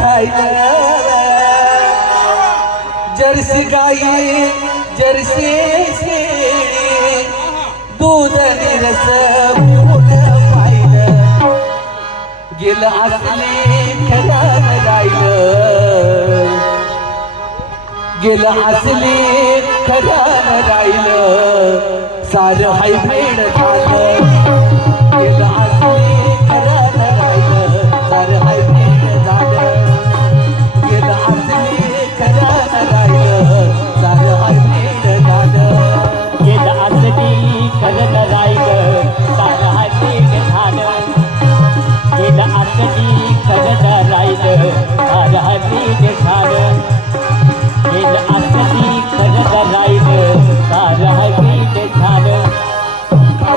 राहिलं जर्सी गाई जर्सी दूध निरस पाहिलं. गेलं असली खरान राहिलं गेलं असली खरान राहिलं सारं हायब्रिड झालं.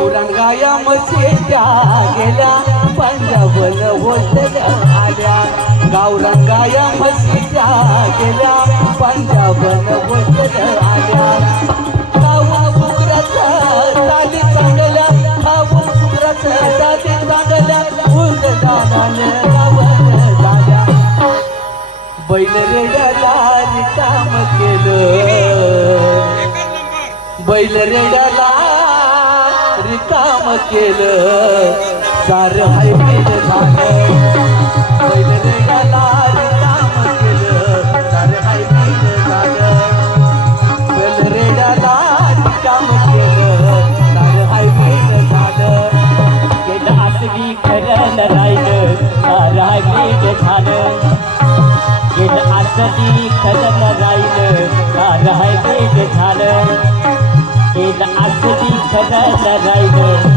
औरंगाया मसेच्या गेल्या पंजाबन होतल आल्या. गावरंगाया मसीच्या गेल्या पंजाबन होतल आल्या. गावा सुकराचं चाली चांगल्या. खाऊन सुकराचं चाली चांगल्या. उंद दादानं गावन झाल्या. बैल रेड्याला केलं. बैल रेड्याला रिकाम केलं. सार हायब्रिड झालं बैल रेड्याला रिकाम केलं. सार हायब्रिड झालं बैल रेड्याला रिकाम केलं. सार हायब्रिड झालं गेलं असली खरं राहिलं. सारं झालं गेलं खरं राहिलं. झालं गेलं खरं राहिलं.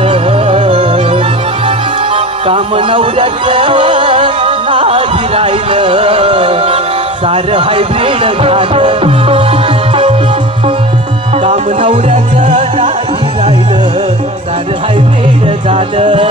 काम नवऱ्याच नाही राहिलं. सार हायब्रिड झालं. काम नवऱ्याच नाही राहिलं. सार हायब्रिड झालं.